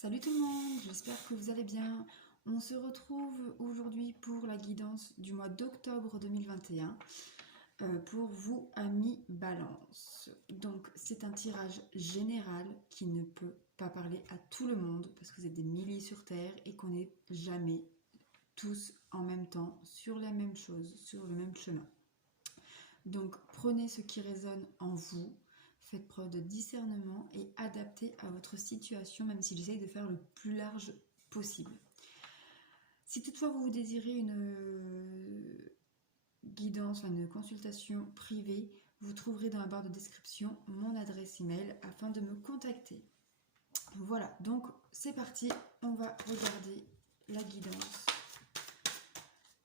Salut tout le monde, j'espère que vous allez bien. On se retrouve aujourd'hui pour la guidance du mois d'octobre 2021 pour vous, amis Balance. Donc c'est un tirage général qui ne peut pas parler à tout le monde parce que vous êtes des milliers sur Terre et qu'on n'est jamais tous en même temps sur la même chose, sur le même chemin. Donc prenez ce qui résonne en vous, faites preuve de discernement et adaptez à votre situation, même si j'essaye de faire le plus large possible. Si toutefois vous désirez une guidance, une consultation privée, vous trouverez dans la barre de description mon adresse email afin de me contacter. Voilà, donc c'est parti, on va regarder la guidance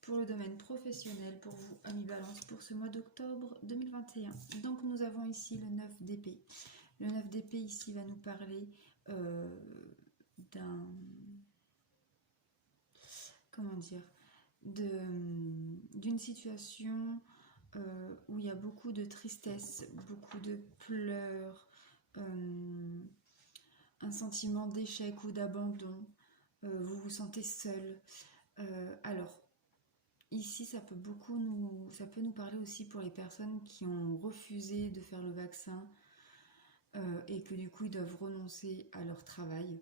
pour le domaine professionnel, pour vous, amis Balance, pour ce mois d'octobre 2021. Donc nous avons ici le 9 d'épée. Le 9 d'épée ici va nous parler d'une situation où il y a beaucoup de tristesse, beaucoup de pleurs, un sentiment d'échec ou d'abandon, vous vous sentez seul. Alors, ici, ça peut nous parler aussi pour les personnes qui ont refusé de faire le vaccin et que du coup, ils doivent renoncer à leur travail.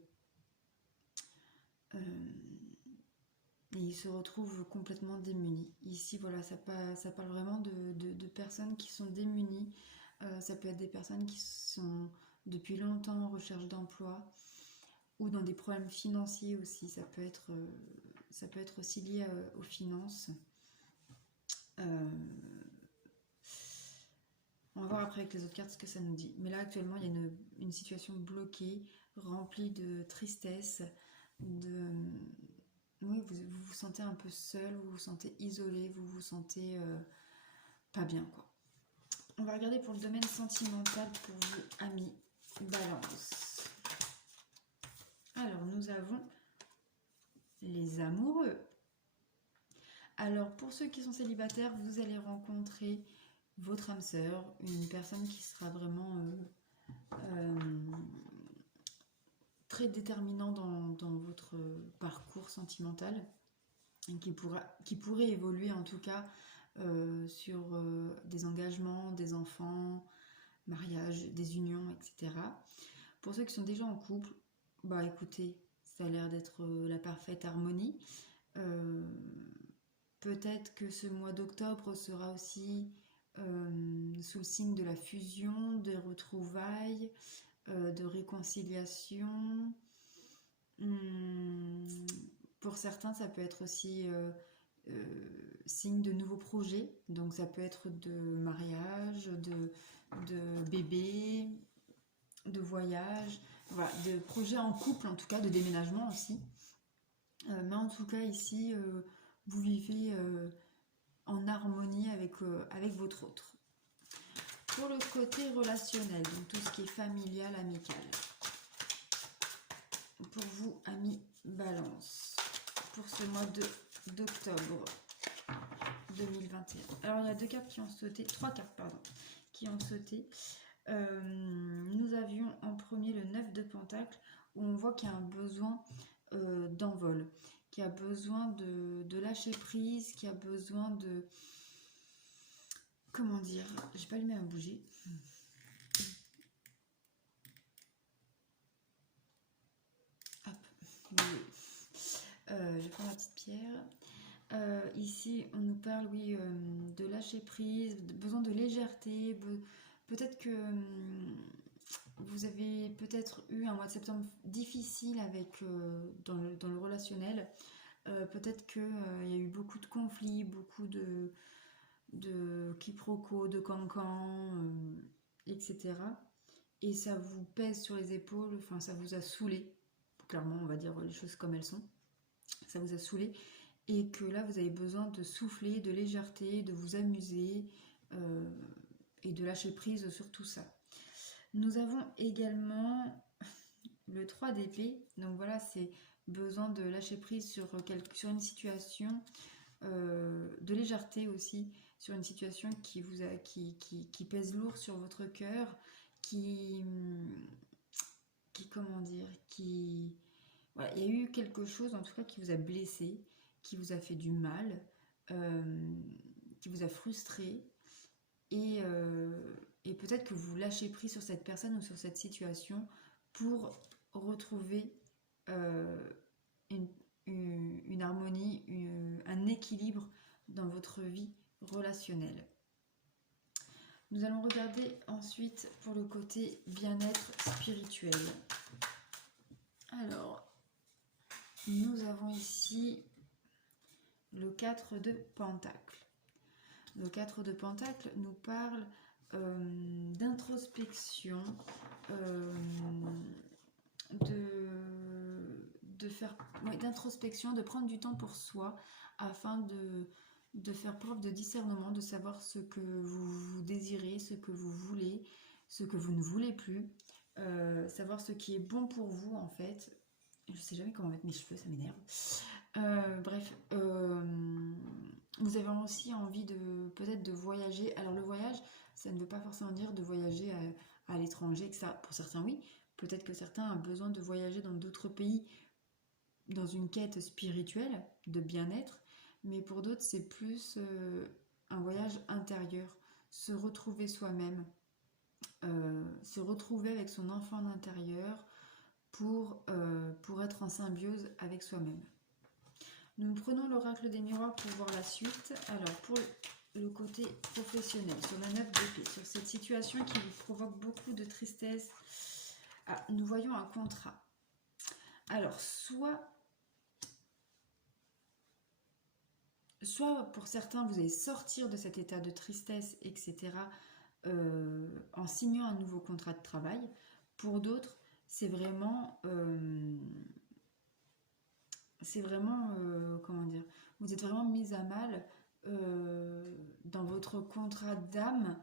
Et ils se retrouvent complètement démunis. Ici, voilà, ça parle vraiment de personnes qui sont démunies. Ça peut être des personnes qui sont depuis longtemps en recherche d'emploi ou dans des problèmes financiers aussi. Ça peut être aussi lié aux finances. On va voir après avec les autres cartes ce que ça nous dit. Mais là, actuellement, il y a une situation bloquée, remplie de tristesse, oui, vous vous sentez un peu seul, vous vous sentez isolé, vous vous sentez pas bien, quoi. On va regarder pour le domaine sentimental pour vous, amis Balance. Alors, nous avons les amoureux. Alors, pour ceux qui sont célibataires, vous allez rencontrer votre âme sœur, une personne qui sera vraiment très déterminant dans votre parcours sentimental et qui pourrait évoluer en tout cas sur des engagements, des enfants, mariage, des unions, etc. Pour ceux qui sont déjà en couple, bah écoutez, ça a l'air d'être la parfaite harmonie. Peut-être que ce mois d'octobre sera aussi sous le signe de la fusion, des retrouvailles, de réconciliation. Pour certains, ça peut être aussi signe de nouveaux projets. Donc ça peut être de mariage, de bébé, de voyage, voilà, de projets en couple en tout cas, de déménagement aussi. Mais en tout cas ici, vous vivez en harmonie avec votre autre. Pour le côté relationnel, donc tout ce qui est familial, amical. Pour vous, amis Balance, pour ce mois d'octobre 2021. Alors, il y a trois cartes, qui ont sauté. Nous avions en premier le 9 de Pentacle, où on voit qu'il y a un besoin d'envol, qu'il y a besoin de lâcher prise, qu'il y a besoin de... Comment dire? J'ai pas allumé ma bougie. Hop. Je vais prendre la petite pierre. Ici, on nous parle, oui, de lâcher prise, de besoin de légèreté. Peut-être que vous avez peut-être eu un mois de septembre difficile dans le relationnel. Peut-être qu'il y a eu beaucoup de conflits, beaucoup de quiproquos, de cancans, etc. Et ça vous pèse sur les épaules, enfin ça vous a saoulé. Clairement, on va dire les choses comme elles sont. Ça vous a saoulé. Et que là, vous avez besoin de souffler, de légèreté, de vous amuser et de lâcher prise sur tout ça. Nous avons également le 3 d'épée. Donc voilà, c'est besoin de lâcher prise sur une situation, de légèreté aussi, sur une situation qui pèse lourd sur votre cœur, comment dire, qui voilà, il y a eu quelque chose en tout cas qui vous a blessé, qui vous a fait du mal, qui vous a frustré, et peut-être que vous lâchez prise sur cette personne ou sur cette situation pour retrouver euh, une, une harmonie, un équilibre dans votre vie relationnelle. Nous allons regarder ensuite pour le côté bien-être spirituel. Alors, nous avons ici le 4 de Pentacle. Le 4 de Pentacle nous parle d'introspection, d'introspection, de prendre du temps pour soi afin de faire preuve de discernement, de savoir ce que vous désirez, ce que vous voulez, ce que vous ne voulez plus, savoir ce qui est bon pour vous en fait. Je sais jamais comment mettre mes cheveux, ça m'énerve. Bref, vous avez aussi envie de peut-être de voyager. Alors le voyage, ça ne veut pas forcément dire de voyager à l'étranger, que ça, pour certains oui. Peut-être que certains ont besoin de voyager dans d'autres pays dans une quête spirituelle de bien-être, mais pour d'autres c'est plus un voyage intérieur, se retrouver soi-même, se retrouver avec son enfant intérieur pour être en symbiose avec soi-même. Nous prenons l'oracle des miroirs pour voir la suite. Alors pour le côté professionnel, sur la 9 d'épée, sur cette situation qui vous provoque beaucoup de tristesse, nous voyons un contrat. Alors soit pour certains vous allez sortir de cet état de tristesse, etc. En signant un nouveau contrat de travail. Pour d'autres, c'est vraiment comment dire, vous êtes vraiment mis à mal dans votre contrat d'âme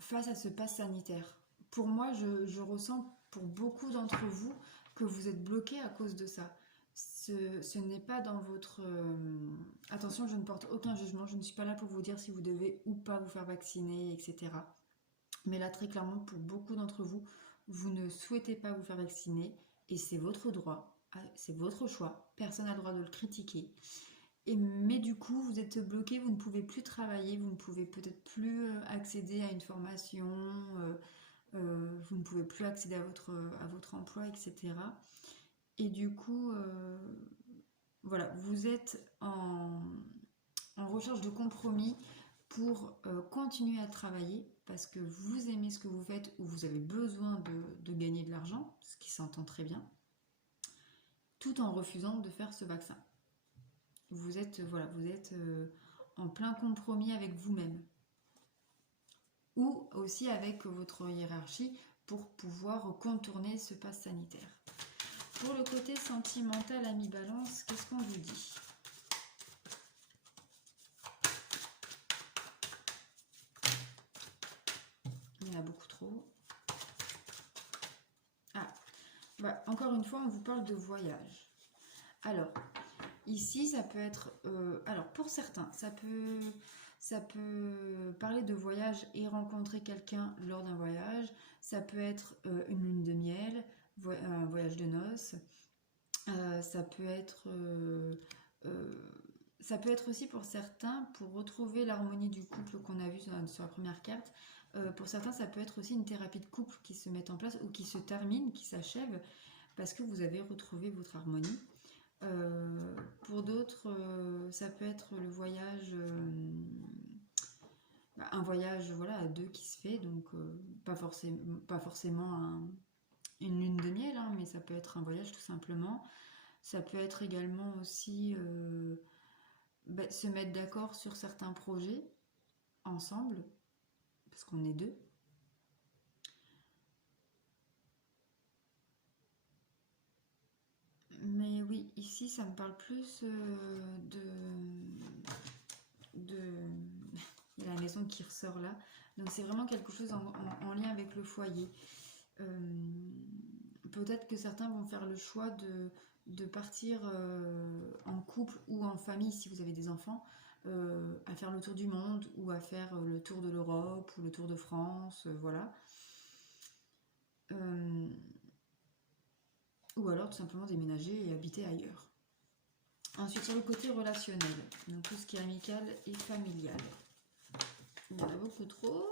face à ce pass sanitaire. Pour moi, je ressens pour beaucoup d'entre vous que vous êtes bloqués à cause de ça. Ce n'est pas dans votre... Attention, je ne porte aucun jugement, je ne suis pas là pour vous dire si vous devez ou pas vous faire vacciner, etc. Mais là, très clairement, pour beaucoup d'entre vous, vous ne souhaitez pas vous faire vacciner et c'est votre droit, c'est votre choix, personne n'a le droit de le critiquer. Mais du coup, vous êtes bloqué, vous ne pouvez plus travailler, vous ne pouvez peut-être plus accéder à une formation, vous ne pouvez plus accéder à votre emploi, etc. Et du coup, voilà, vous êtes en recherche de compromis pour continuer à travailler parce que vous aimez ce que vous faites ou vous avez besoin de gagner de l'argent, ce qui s'entend très bien, tout en refusant de faire ce vaccin. Vous êtes en plein compromis avec vous-même ou aussi avec votre hiérarchie pour pouvoir contourner ce pass sanitaire. Pour le côté sentimental, ami Balance, qu'est-ce qu'on vous dit ? Il y en a beaucoup trop. Encore une fois, on vous parle de voyage. Alors, ici, ça peut être... alors, pour certains, ça peut parler de voyage et rencontrer quelqu'un lors d'un voyage. Ça peut être une lune de miel, un voyage de noces. Ça peut être aussi pour certains, pour retrouver l'harmonie du couple qu'on a vu sur la première carte. Pour certains, ça peut être aussi une thérapie de couple qui se met en place ou qui se termine, qui s'achève, parce que vous avez retrouvé votre harmonie. Pour d'autres, ça peut être le voyage, un voyage à deux qui se fait, donc pas forcément une lune de miel, hein, mais ça peut être un voyage tout simplement. Ça peut être également aussi se mettre d'accord sur certains projets ensemble, parce qu'on est deux. Mais oui, ici ça me parle plus il y a la maison qui ressort là. Donc c'est vraiment quelque chose en lien avec le foyer. Peut-être que certains vont faire le choix de partir en couple ou en famille si vous avez des enfants, à faire le tour du monde ou à faire le tour de l'Europe ou le tour de France, voilà. ou alors tout simplement déménager et habiter ailleurs. Ensuite, sur le côté relationnel, donc tout ce qui est amical et familial. Il y en a beaucoup trop.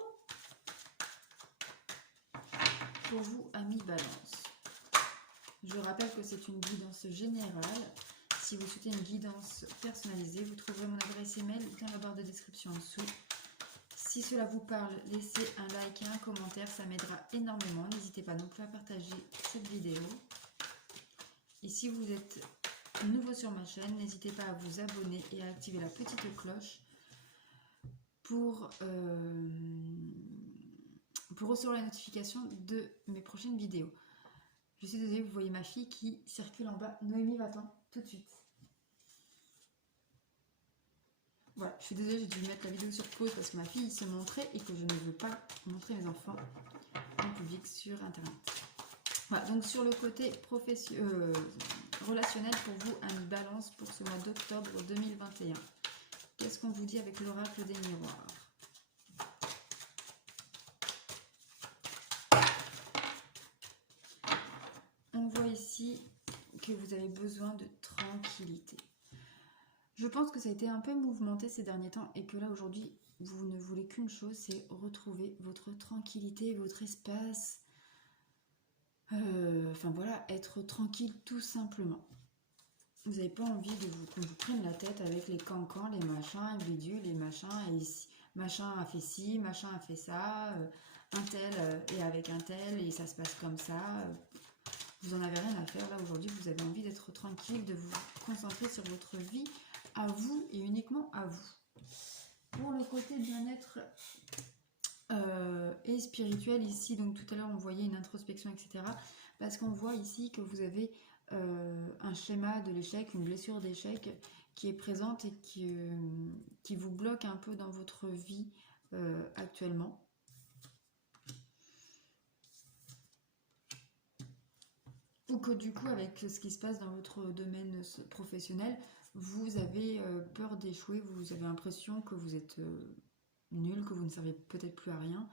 Pour vous, amis Balance. Je rappelle que c'est une guidance générale. Si vous souhaitez une guidance personnalisée, vous trouverez mon adresse email dans la barre de description en dessous. Si cela vous parle, laissez un like et un commentaire, ça m'aidera énormément. N'hésitez pas non plus à partager cette vidéo. Et si vous êtes nouveau sur ma chaîne, n'hésitez pas à vous abonner et à activer la petite cloche pour recevoir la notification de mes prochaines vidéos. Je suis désolée, vous voyez ma fille qui circule en bas. Noémie, va-t'en, tout de suite. Voilà, je suis désolée, j'ai dû mettre la vidéo sur pause parce que ma fille se montrait et que je ne veux pas montrer mes enfants en public sur internet. Voilà, donc sur le côté relationnel pour vous, amis Balance, pour ce mois d'octobre 2021. Qu'est-ce qu'on vous dit avec l'oracle des miroirs? On voit ici que vous avez besoin de tranquillité. Je pense que ça a été un peu mouvementé ces derniers temps et que là aujourd'hui, vous ne voulez qu'une chose, c'est retrouver votre tranquillité, votre espace. Enfin voilà, être tranquille tout simplement. Vous n'avez pas envie qu'on vous prenne la tête avec les cancans, les machins, les bidules, les machins, et ici, machin a fait ci, machin a fait ça, un tel est avec un tel et ça se passe comme ça. Vous n'en avez rien à faire là aujourd'hui, vous avez envie d'être tranquille, de vous concentrer sur votre vie, à vous et uniquement à vous. Pour le côté bien-être et spirituel ici, donc tout à l'heure on voyait une introspection, etc. Parce qu'on voit ici que vous avez un schéma de l'échec, une blessure d'échec qui est présente et qui vous bloque un peu dans votre vie actuellement. Ou que du coup, avec ce qui se passe dans votre domaine professionnel, vous avez peur d'échouer, vous avez l'impression que vous êtes nul, que vous ne servez peut-être plus à rien.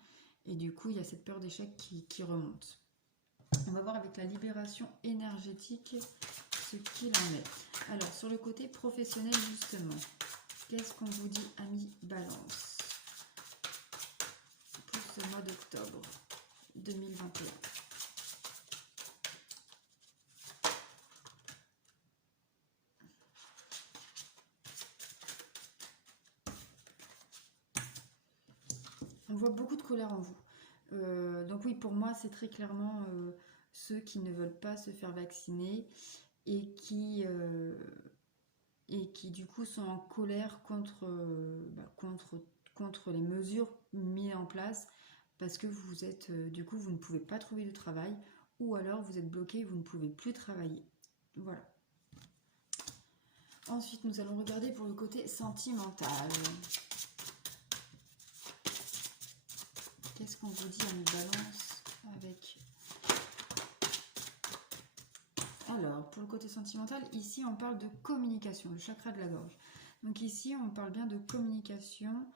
Et du coup, il y a cette peur d'échec qui remonte. On va voir avec la libération énergétique ce qu'il en est. Alors, sur le côté professionnel, justement, qu'est-ce qu'on vous dit, amis Balance, pour ce mois d'octobre 2021? On voit beaucoup de colère en vous. Donc oui, pour moi, c'est très clairement ceux qui ne veulent pas se faire vacciner et qui du coup sont en colère contre les mesures mises en place parce que vous êtes, du coup, vous ne pouvez pas trouver de travail ou alors vous êtes bloqué, vous ne pouvez plus travailler. Voilà. Ensuite, nous allons regarder pour le côté sentimental. Qu'est-ce qu'on vous dit à mes balances avec... Alors, pour le côté sentimental, ici on parle de communication, le chakra de la gorge. Donc ici on parle bien de communication.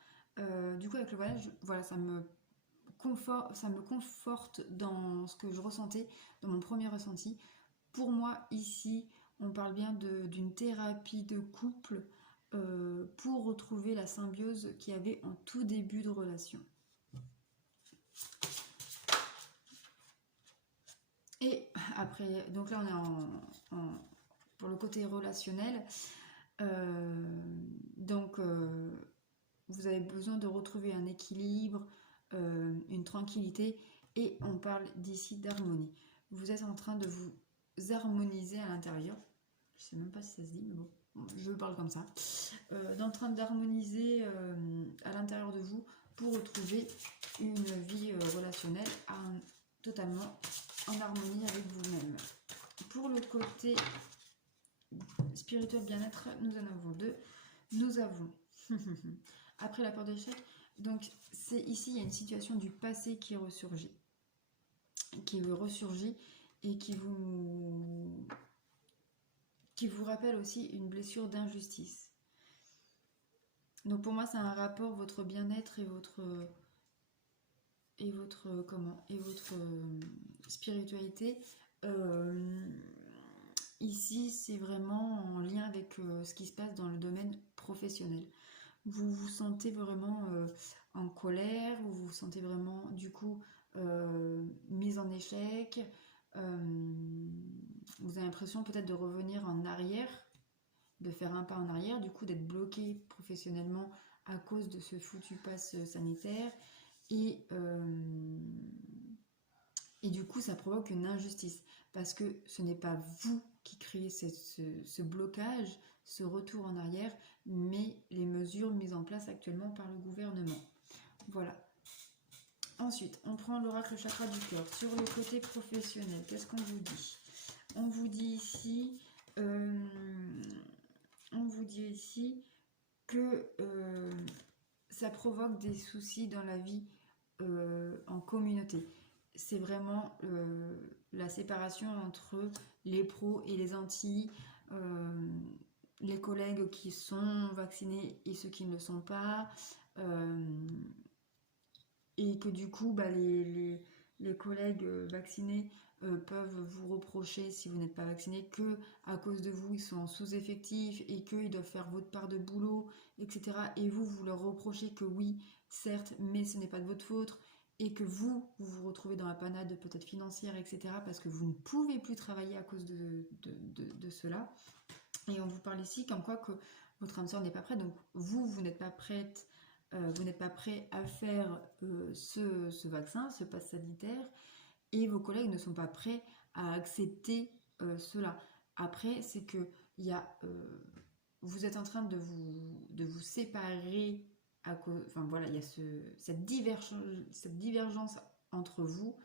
Du coup avec le voyage, voilà, ça me conforte dans ce que je ressentais, dans mon premier ressenti. Pour moi ici, on parle bien d'une thérapie de couple pour retrouver la symbiose qu'il y avait en tout début de relation. Et après, donc là on est pour le côté relationnel, vous avez besoin de retrouver un équilibre, une tranquillité, et on parle d'ici d'harmonie. Vous êtes en train de vous harmoniser à l'intérieur, je sais même pas si ça se dit, mais bon, je parle comme ça, en train d'harmoniser à l'intérieur de vous pour retrouver une vie relationnelle totalement en harmonie avec vous-même. Pour le côté spirituel bien-être, nous en avons deux. Nous avons, après la peur d'échec, donc c'est ici, il y a une situation du passé qui ressurgit et qui vous rappelle aussi une blessure d'injustice. Donc pour moi, c'est un rapport, votre bien-être et votre spiritualité ici, c'est vraiment en lien avec ce qui se passe dans le domaine professionnel. Vous vous sentez vraiment en colère, vous vous sentez vraiment du coup mise en échec, vous avez l'impression peut-être de revenir en arrière, de faire un pas en arrière, du coup d'être bloqué professionnellement à cause de ce foutu pass sanitaire et, et du coup ça provoque une injustice parce que ce n'est pas vous qui créez ce blocage, ce retour en arrière, mais les mesures mises en place actuellement par le gouvernement. Voilà. Ensuite, on prend l'oracle chakra du cœur. Sur le côté professionnel, qu'est-ce qu'on vous dit? On vous dit ici, que ça provoque des soucis dans la vie en communauté. C'est vraiment la séparation entre les pros et les anti, les collègues qui sont vaccinés et ceux qui ne le sont pas, et que du coup les collègues vaccinés peuvent vous reprocher, si vous n'êtes pas vacciné, que à cause de vous ils sont en sous-effectif et qu'ils doivent faire votre part de boulot, etc. Et vous leur reprochez que oui, certes, mais ce n'est pas de votre faute, et que vous vous retrouvez dans la panade peut-être financière, etc. parce que vous ne pouvez plus travailler à cause de cela. Et on vous parle ici comme quoi que votre âme sœur n'est pas prête, donc vous n'êtes pas prête, vous n'êtes pas prêt à faire ce vaccin, ce pass sanitaire, et vos collègues ne sont pas prêts à accepter cela. Après, c'est que vous êtes en train de vous séparer à cause, enfin voilà, il y a cette divergence entre vous,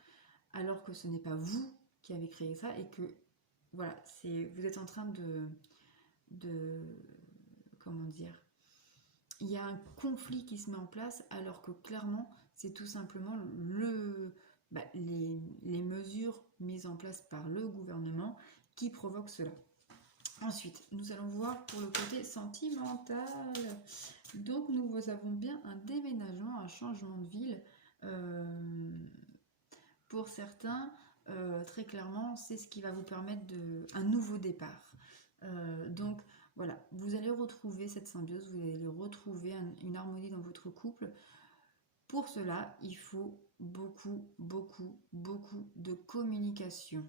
alors que ce n'est pas vous qui avez créé ça, et que voilà, vous êtes en train de comment dire, il y a un conflit qui se met en place, alors que clairement c'est tout simplement les mesures mises en place par le gouvernement qui provoquent cela. Ensuite, nous allons voir pour le côté sentimental. Donc nous avons bien un déménagement, un changement de ville. Pour certains, très clairement, c'est ce qui va vous permettre un nouveau départ. Donc voilà, vous allez retrouver cette symbiose, vous allez retrouver une harmonie dans votre couple. Pour cela, il faut beaucoup de communication.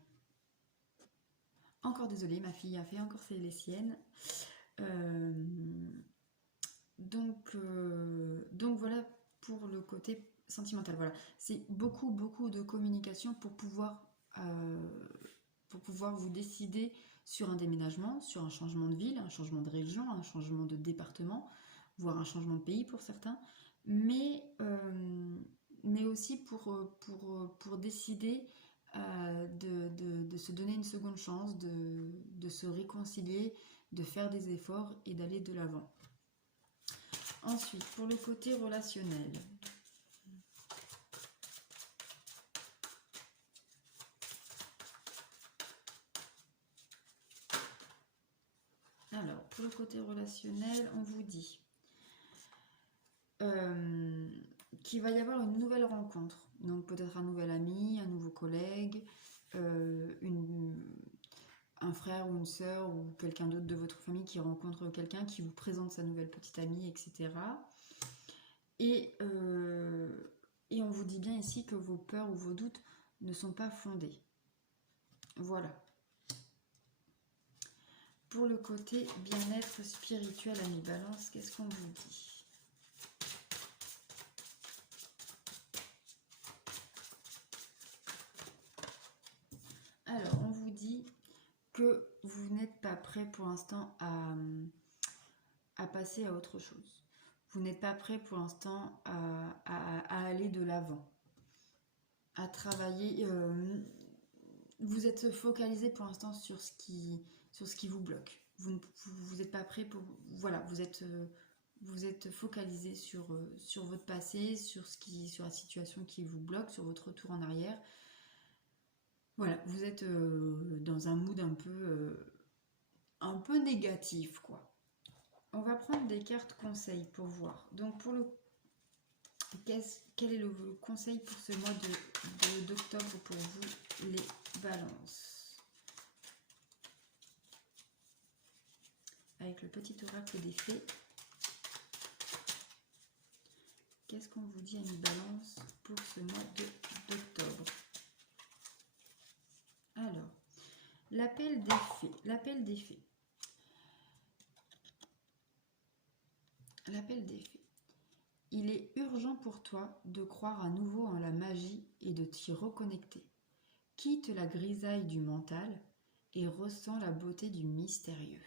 Encore désolée, ma fille a fait encore les siennes. Donc voilà pour le côté sentimental. Voilà, c'est beaucoup de communication pour pouvoir vous décider sur un déménagement, sur un changement de ville, un changement de région, un changement de département, voire un changement de pays pour certains, mais aussi pour décider de se donner une seconde chance, de se réconcilier, de faire des efforts et d'aller de l'avant. Ensuite, pour le côté relationnel. Alors, pour le côté relationnel, on vous dit qu'il va y avoir une nouvelle rencontre. Donc peut-être un nouvel ami, un nouveau collègue, un frère ou une sœur ou quelqu'un d'autre de votre famille qui rencontre quelqu'un, qui vous présente sa nouvelle petite amie, etc. Et on vous dit bien ici que vos peurs ou vos doutes ne sont pas fondés. Voilà. Pour le côté bien-être spirituel à mi-balance, qu'est-ce qu'on vous dit? Alors, on vous dit que vous n'êtes pas prêt pour l'instant à passer à autre chose. Vous n'êtes pas prêt pour l'instant à aller de l'avant, à travailler. Vous êtes focalisé pour l'instant sur ce qui vous bloque. Vous n'êtes pas prêt pour... Voilà, vous êtes focalisé sur votre passé, sur la situation qui vous bloque, sur votre retour en arrière. Voilà, vous êtes dans un mood un peu négatif, quoi. On va prendre des cartes conseils pour voir. Donc quel est le conseil pour ce mois d'octobre pour vous, les balances? avec le petit oracle des fées. Qu'est-ce qu'on vous dit, Amis Balance, pour ce mois d'octobre? Alors, l'appel des fées. L'appel des fées. L'appel des fées. Il est urgent pour toi de croire à nouveau en la magie et de t'y reconnecter. Quitte la grisaille du mental et ressens la beauté du mystérieux.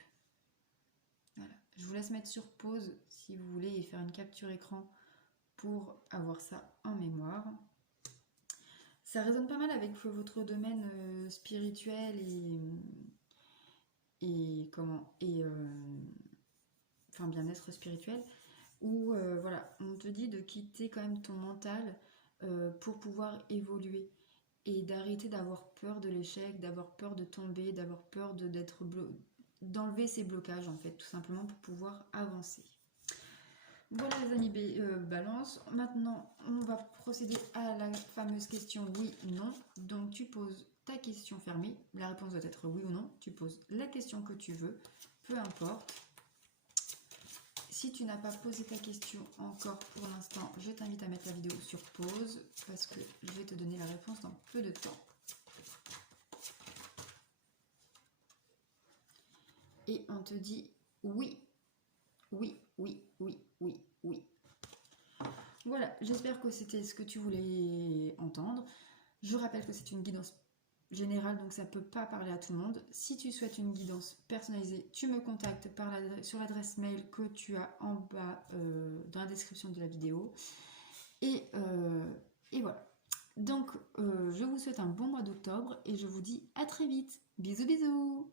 Voilà. Je vous laisse mettre sur pause si vous voulez et faire une capture écran pour avoir ça en mémoire. Ça résonne pas mal avec votre domaine spirituel enfin bien-être spirituel, où voilà, on te dit de quitter quand même ton mental pour pouvoir évoluer et d'arrêter d'avoir peur de l'échec, d'avoir peur de tomber, d'avoir peur d'enlever ces blocages en fait, tout simplement pour pouvoir avancer. Voilà les amis Balance, maintenant on va procéder à la fameuse question oui, non. Donc tu poses ta question fermée, la réponse doit être oui ou non, tu poses la question que tu veux, peu importe. Si tu n'as pas posé ta question encore pour l'instant, je t'invite à mettre la vidéo sur pause parce que je vais te donner la réponse dans peu de temps. Et on te dit oui, oui, oui, oui, oui, oui. Voilà, j'espère que c'était ce que tu voulais entendre. Je rappelle que c'est une guidance générale, donc ça ne peut pas parler à tout le monde. Si tu souhaites une guidance personnalisée, tu me contactes sur l'adresse mail que tu as en bas dans la description de la vidéo. Et voilà. Donc, je vous souhaite un bon mois d'octobre et je vous dis à très vite. Bisous, bisous!